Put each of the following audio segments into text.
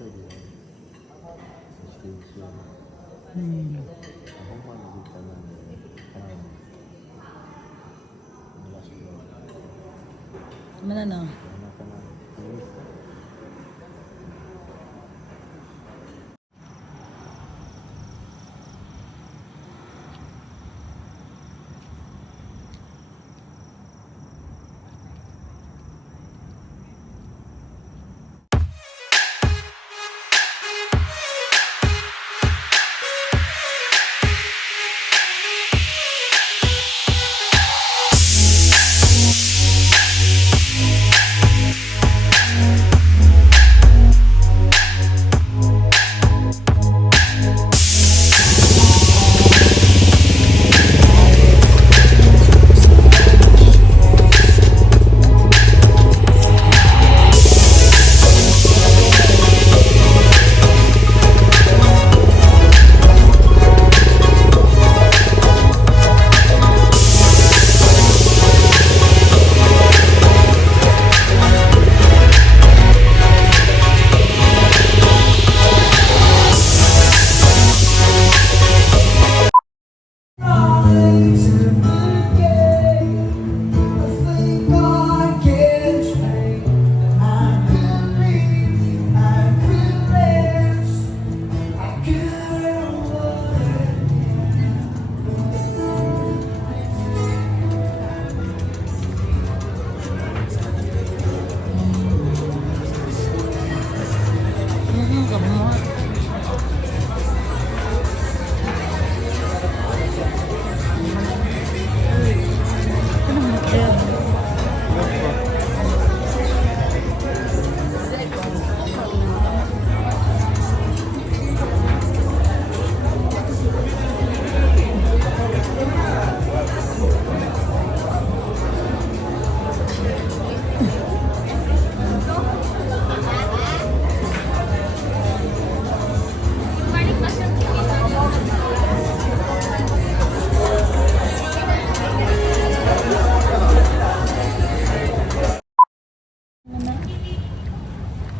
dito, di ba? Sa station. Ako mag-dito na wala siya. Mana na? Wala ka na.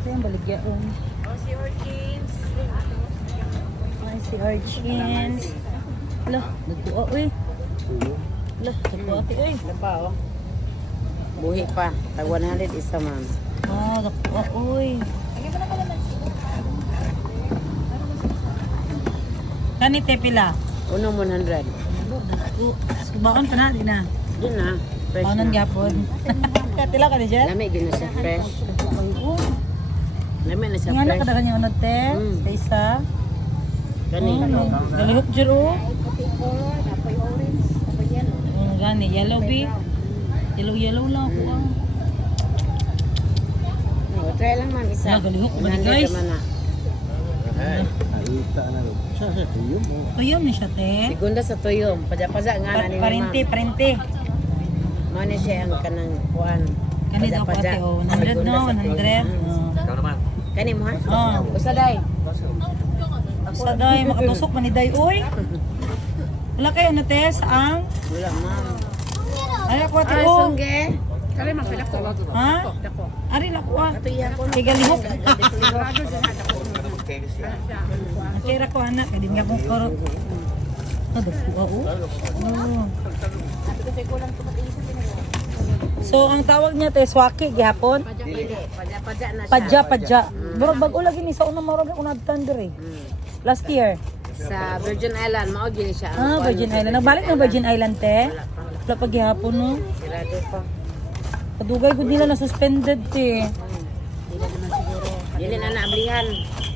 Baligyaon. Oh, si Orchins. Ay, si Archins. Lah, nagkuha, uy. Lah, nagkuha, uy. Ano pa, oh? Buhi pa. Tag 100 isa, ma'am. Ah, nagkuha, uy. Kanite pila? Unong 100. Subaon pa na, di na. Di na. Fresh Paunan na. gyapon. Katila ka na dyan? Lami, di na siya fresh. Lami na siya Nga na fresh. kadagan yung unod, te. Mm. Isa. Gani. Galihok dyan, gani, yellow bee. Yellow lang ako, ah. Oh, try lang, ma'am. Isa. Ah, galihok ba ni 100 guys? naman na. Ay, nakita na rin. Siya tuyo mo. Ayun na siya, te. Segunda sa tuyom. Paja-paja nga na ni Parente. Mao ni siya ang kanang kuan. Kani daw ko, Paja-paja. ate, oh. 100 no, 100. Ikaw naman. Kani mo ha? Oh. Usa day. Sa day, makatusok maniday, uy. Wala kayo na, te, saang? Wala, ma'am. Ay, ako, ate, Ay, oh. sungge. Kali magpila ko. Ha? Ari na ko, ah. Ato iya ko. Kay galihok. Kira ko, anak. Kaya din nga kong karo. Nagkuha, oh. Oh. So, ang tawag niya, te, swaki, gihapon. Paja-paja na siya. Padya. Murag bago lagi ni sa unang marag ako nagtanda eh. Last year. Sa Virgin Island, mao gini siya. Ah, Virgin Island. Nagbalik ng Virgin Island, te. Wala pa gihapon, no? Sirado pa. Kadugay ko nila na suspended, te. Dili na naablihan.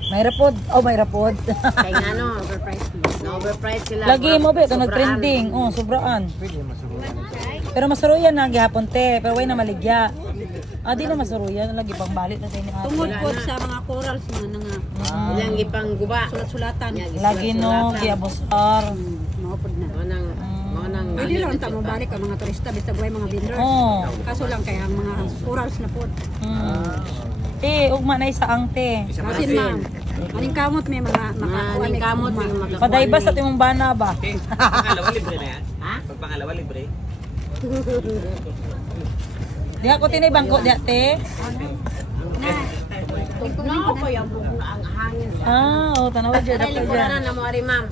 May rapod. Oh, may rapod. Kay nga no, overpriced. Na-overpriced sila. Lagi mo, be. Ito Sobraan. nag-trending. Oh, sobraan. Pwede masuruan. Pero masuruyan na gihapon, te. Pero way na maligya. Ah, di na masuruyan. Lagi pang balit na tayo ni ate. Tungod po sa mga corals mo na nga Ilang ipang guba. sulat-sulatan. Lagi no, giabosar. Maupod na. Mao nang Pwede lang tamo balik ang mga turista basta buhay mga vendors. Oh. Kaso lang kaya ang mga corals na po. Te, ugma na isaang te. Kasi ma'am, maning kamot may mga makakuha maning kamot may mga makakuha. Padaybas sa timong bana ba? Pangalawa libre na yan? Ha? Pag pangalawa libre? Di ako tinay bangko di ate. No, ko yung ang hangin. Ah, oh, tanawa dyan. Dali Dapat ko na dyan. na mo ari ma'am.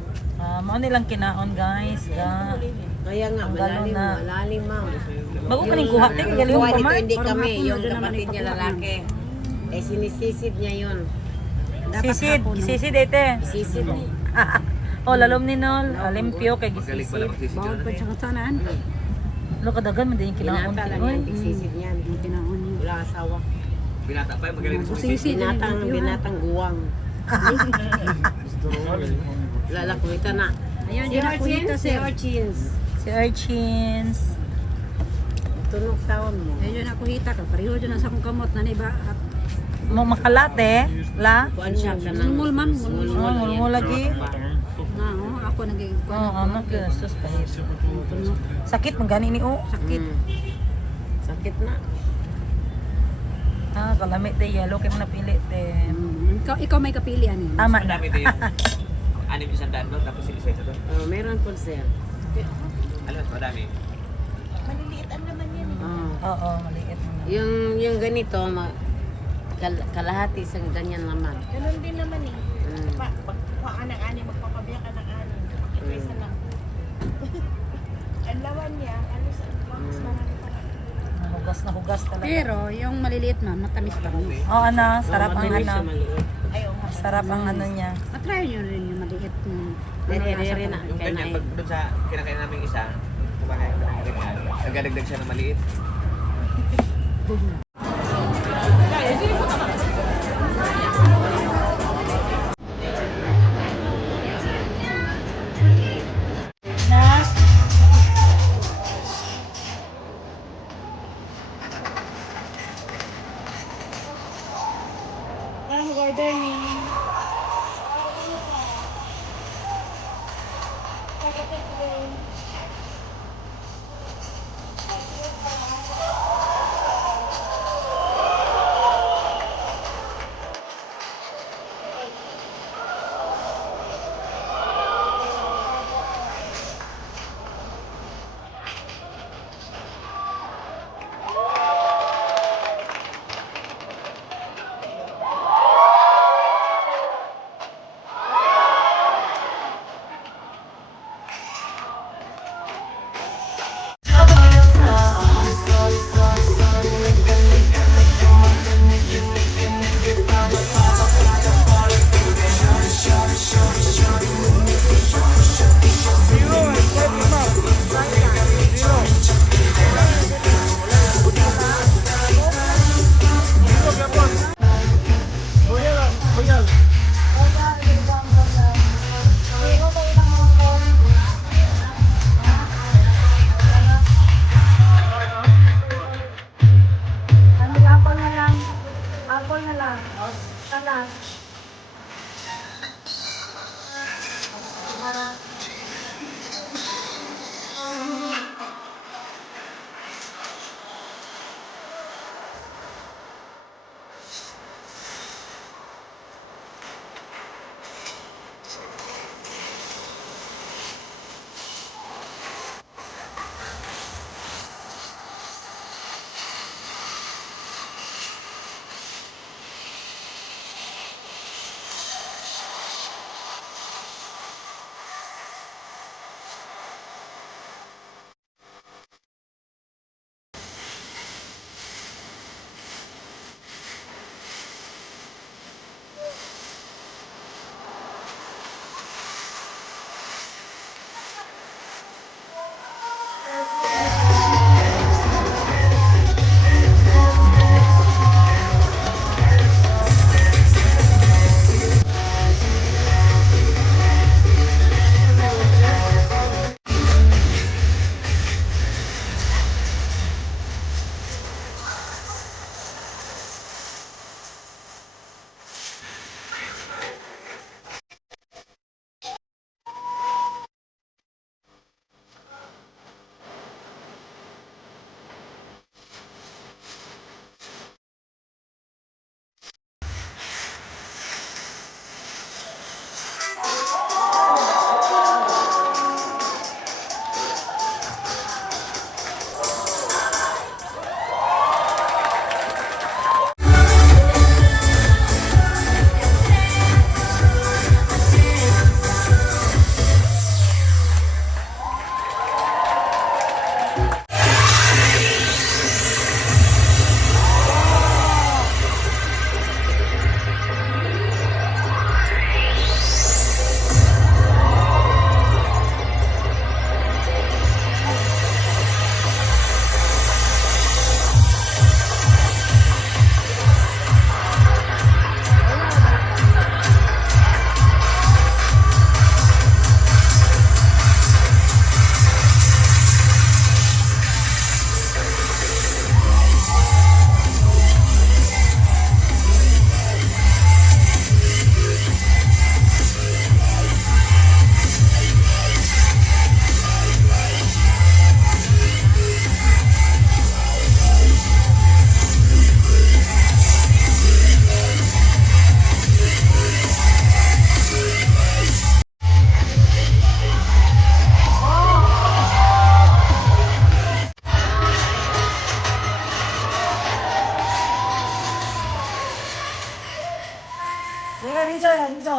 Mao nilang kinaon guys. Da. Kaya nga, Ang galaw malalim, na. malalim ma'am. Bago ka ning kuha. Teka, galing Kuha pa nito man. hindi Parang kami, hapon yung na doon naman kapatid niya ipakuha. lalaki. Eh sinisisid niya yun. Sisid. Sisid ete. Sisid ni. Oh, lalom ni Nol. Limpyo kay Magaling pala gisisid. Bawal pa siya kasanan. Lo kadagan man din yung kinaon. Binata lang Oy. yan, sisid niyan. Ang tinaon niya. Wala asawa. Binata pa, magaling sa Sisi din Binatang, binatang guwang. Lalakwita na. Ayun, Si yun ako Orchins, dito si sir. Orchins. Si Urchins. Tunog tawon mo. Ayun ako hita ka. Pareho dyan sa akong kamot na niba. At Mo makalate. La. Kuan siya ka ng... mulmul man. Oh, mulmul lagi. Na, oh, ako naging Oh, amak yun. Sus, pahit. Sakit man gani ni O. sakit. Sakit na. Kalamit de yellow kay mo napili de. Ikaw may kapili ano yun. Tama Ang na. dami din. Anim yung sandaan doon, tapos yung isa ito doon. Oh, meron po sir. Alam mo, madami. Oo, maliit mo na. Yung ganito, kalahati sa ganyan naman. Ganun din naman eh. Mm. Pagkuha ka ng ani, magpapabiyak ka ng ani. Pakipwesa lang. Ang lawan niya, ano sa mas marami pa nga. Hugas na hugas talaga. Pero yung maliliit man, matamis pa rin. Oh, ano, sarap ang Matamis siya ano. maliit. Ayaw. Sarap ang ano niya. Matry nyo rin yung maliit. Dere na. Yung Kaya na ganyan, eh. pag doon sa kinakain namin isa, kumakain kami ng ganyan. Nagdadagdag siya ng maliit. Na? Parang gardening. dito.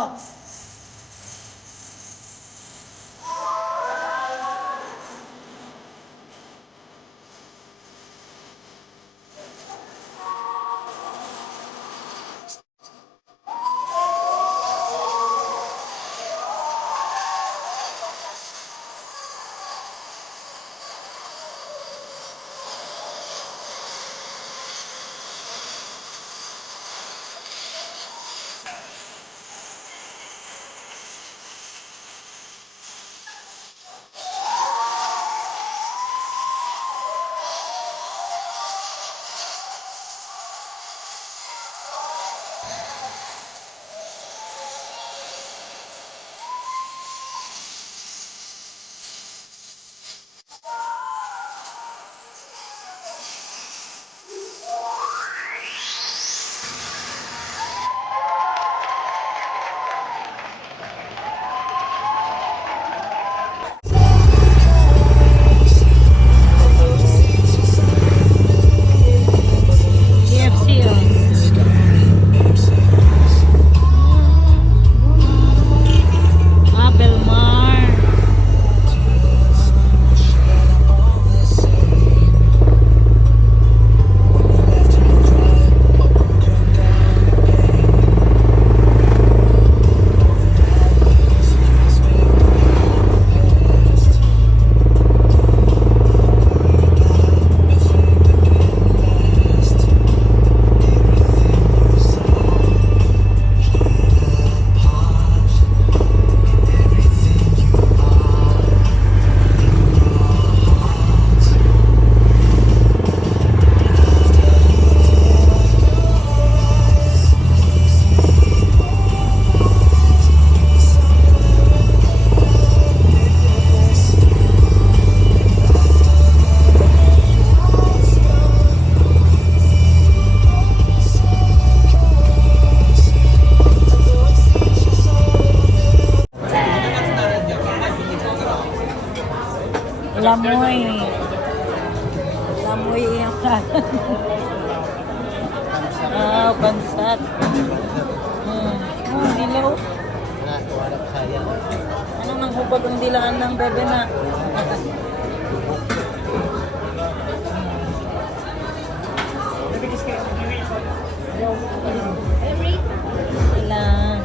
KFC Belmar. Lamoy. Lamoy yung bansat. Dilaw. Wala pa saya. Anong nang hubad ang dilaan ng bebe na? Ilang.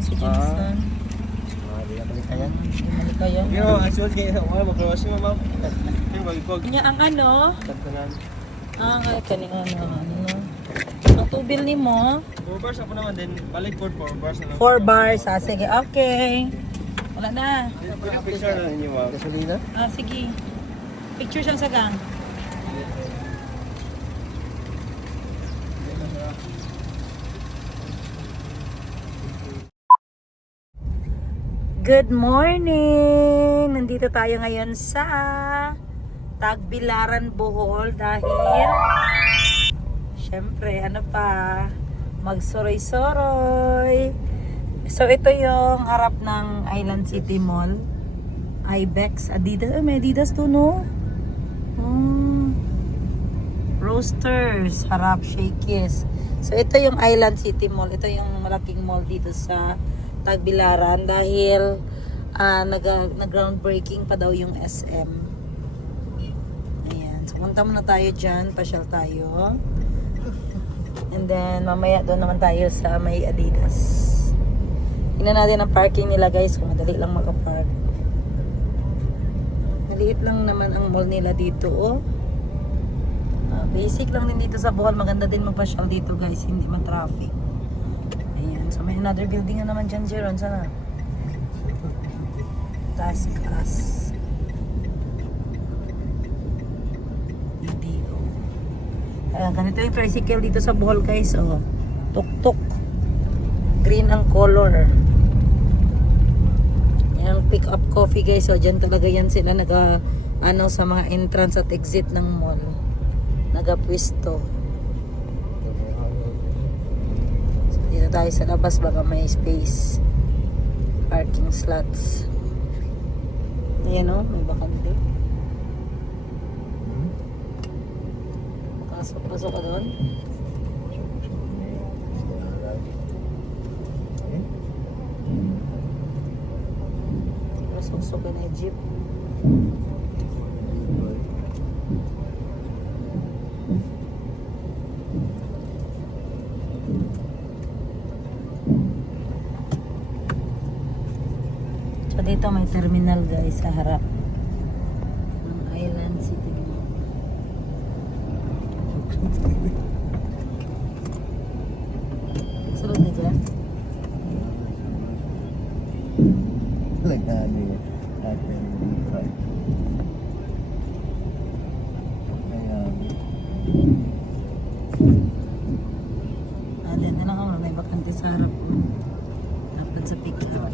Si Jensen. Di na palikayan. Hindi kaya. Yo, asuot kayo. Wala mag-cross mo, ma'am. Ay, mag-ipog. Kanya ang ano? Tantanan. Ay, kaning ano. Ang tubil ni mo? 4 bars ako naman din. Balik for 4 bars na lang. 4 bars. Ah, sige, okay. Wala na. Picture na ninyo, ma'am. Gasolina? Ah, sige. Picture siyang sagang. Good morning! Nandito tayo ngayon sa Tagbilaran, Bohol dahil syempre, ano pa, magsuroy-suroy. So, ito yung harap ng Island City Mall. Ibex, Adidas. May Adidas to, no? Roasters, harap, Shakey's. So, ito yung Island City Mall. Ito yung malaking mall dito sa Tagbilaran dahil nag-groundbreaking pa daw yung SM. Ayan. So, punta muna tayo dyan. Pasyal tayo. And then, mamaya doon naman tayo sa may Adidas. Tingnan natin ang parking nila, guys. Kung madali lang makapark. Maliit lang naman ang mall nila dito, oh. Basic lang din dito sa Bohol. Maganda din magpasyal dito, guys. Hindi man traffic. Ayan. So, may another building na naman dyan, Jeron. Sana? Taskas. BDO. Ganito yung tricycle dito sa Bohol, guys. Oh. Tuk-tuk. Green ang color. Yung pick up coffee, guys. So, dyan talaga yan sila ano, sa mga entrance at exit ng mall. Nagapwisto. So, dito tayo sa labas. Baka may space. Parking slots. Ayan o. May bakante. Pasok ka doon. Pasok ka na yung jeep. So dito may terminal, guys, sa harap ng Island City Mall. Sunod na dyan. Lagyan niya. Ayan. Dito na ako, may bakante sa harap ko. Dapat sa pick-up.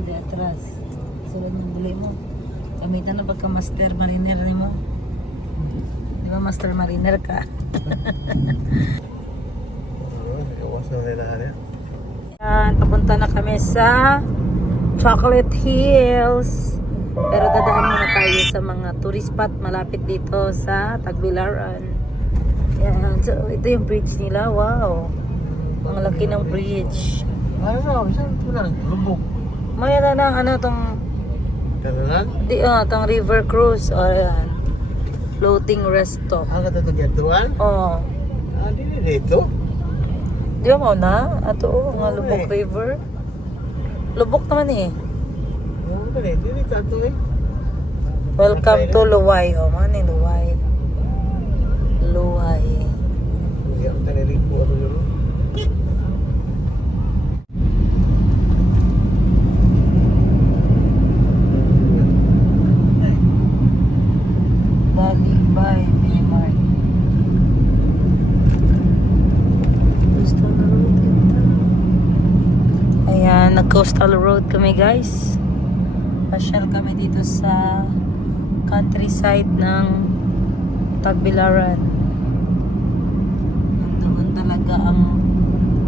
Di atras. Sunod ng buli mo. Gamitan na pagka master mariner ni mo. Di ba master mariner ka? Iwas na nila niya. Yan, papunta na kami sa Chocolate Hills. Pero dadaan muna tayo sa mga tourist spot malapit dito sa Tagbilaran. Yan, so ito yung bridge nila. Wow. Ang laki ng bridge. Ano? Isang ito lang. Lubog. May na ano tong Kanalan? tong river cruise o yan. Floating resto. Ang katatugyatuan? Oh. Hindi dito. Di ba mo na? Ato nga Lubok River. Lubok naman eh. Hindi dito ito eh. Welcome to Luway. O, man eh, Luway. Luway. Hindi ako tanilig po ano yun. Dalibay, Mimart. Coastal Road ito. Ayan, nag-coastal road kami, guys. Pasyal kami dito sa countryside ng Tagbilaran. Nandoon talaga ang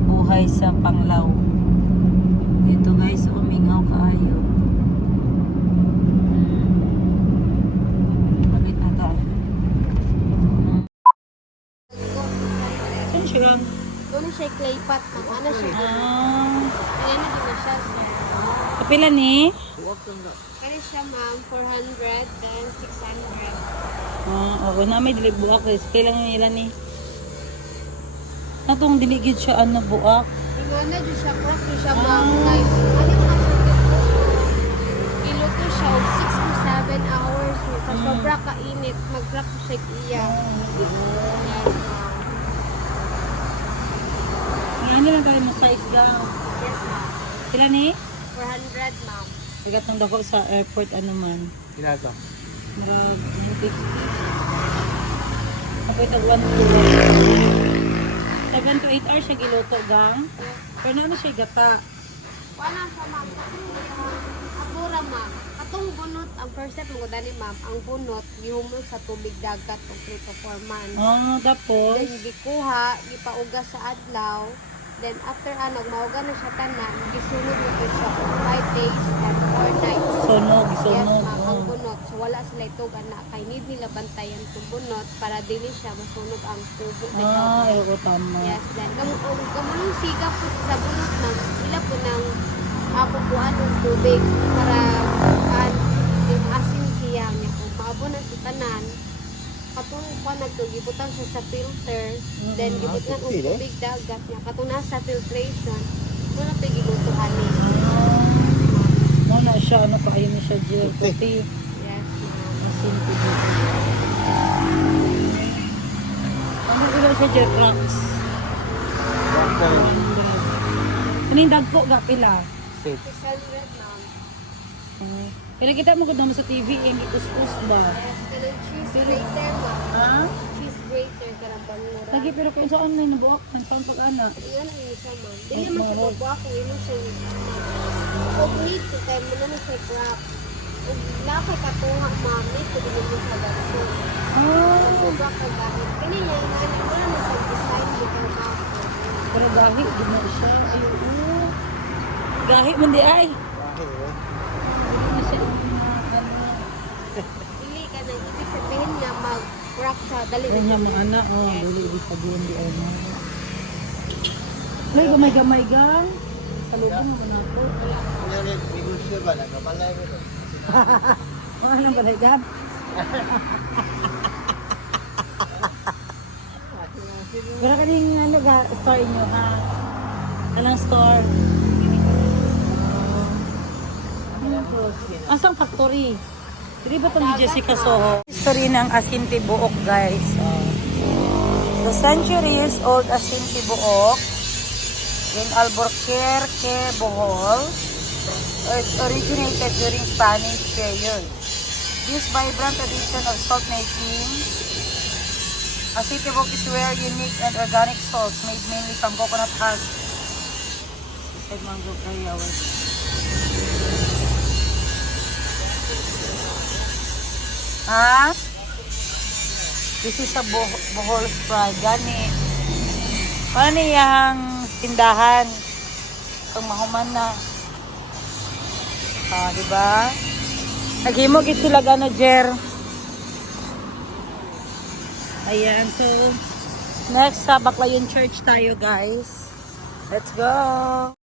buhay sa Panglao. Dito, guys, umingaw kaayo. Balik na tayo. Saan siya lang? Doon siya clay pot. Ano siya? Kaya na din siya. Kapila ni? Kaya siya ma'am, 400 then 600. Ako na may dili buak. Kailangan nila ni. Natong diligid siya ano buak. Ingana dyan siya, crop dyan siya ma'am. Guys, ano yung mga iluto siya og 6 to 7 hours. Sa sobra kainit, mag-crop siya iya. Yes, ma'am. Yan lang tayo mo size gang. Yes, ma'am. Sila ni? 400, ma'am. Bigat ng dako sa airport ano man. Ginasa. Mag 150. Kapag tag 1 to 7 to 8 hours siya giluto gang. Pero ano siya gata? Wala siya, ma'am. Abura, ma'am. Katong bunot, ang first step mo dali, ma'am, ang bunot, gihumol sa tubig dagat og 3 to 4 months. Oh, tapos Then, gikuha, gipaugas sa adlaw. Then, after mauga na siya tanan, gisunod na po siya for 5 days and 4 nights. sunog, Yes, sunog. ma'am, ang Oh. bunot. So, wala sila ito, kay need nila bantayan itong bunot para dili siya masunog ang tubo. Ah, ayoko tama. Yes, then, kamunong siga po sa bunot ng, sila po ng kukuhaan ng tubig para yung asin siya niya. Kung maabo na sa tanan, katong pa nagtugibutang siya sa filter, then gibutan og tubig dagat niya. Katong nasa filtration, doon na pigigutuhan ni. Mo na siya ano pa ayun na siya gel puti. Yes, ma'am. Asin ko dito. Ano ilo siya gel cracks? Kaning dagko ga pila. 600, ma'am. Pinakita mo ko naman sa TV yung ikus-kus ba? Yes, kanang cheese grater, ma'am. Ha? Cheese grater, karang pangura. Lagi pero kung saan na nabuak, saan pag-ana. Iyan ang isa, ma'am. Dili man siya mabuha kung ino siya. Kung need to, tayo mo naman siya crap. Kung lakay katunga, ma'am, need to din mo sa ganso. Ah, Sobra ka dahil. Kanina, inaani mo na sa design dito, ma'am. pero gahi, di na siya. Ayun. Gahi man di ay. Di na siya ano. Dili ka na, ibig sabihin niya, mag-crack siya. Dali Ayun na yung mga anak, oh, dili ibig sabihin di ano. Ay, gamay-gamay gang. Salubong mo na ako. Yan yung negosyo ba? Nagkamalay ko to. O, anong balay gan? Pero kaning ano ga, store nyo ha? Anong store? Asang factory? Hindi ba itong ni Jessica Soho? History ng Asinti Buok, guys. The centuries old Asinti Buok in Albuquerque, Bohol. It originated during Spanish period. This vibrant tradition of salt making, Asinti Buok is where unique and organic salts made mainly from coconut husk. Said mango kaya Ha? This is a Bohol Spray. Gani. Ano yung tindahan? Kung mahuman na. Ah, diba? Naghimog sila gano, Jer. Ayan, so next sa Baclayon Church tayo, guys. Let's go!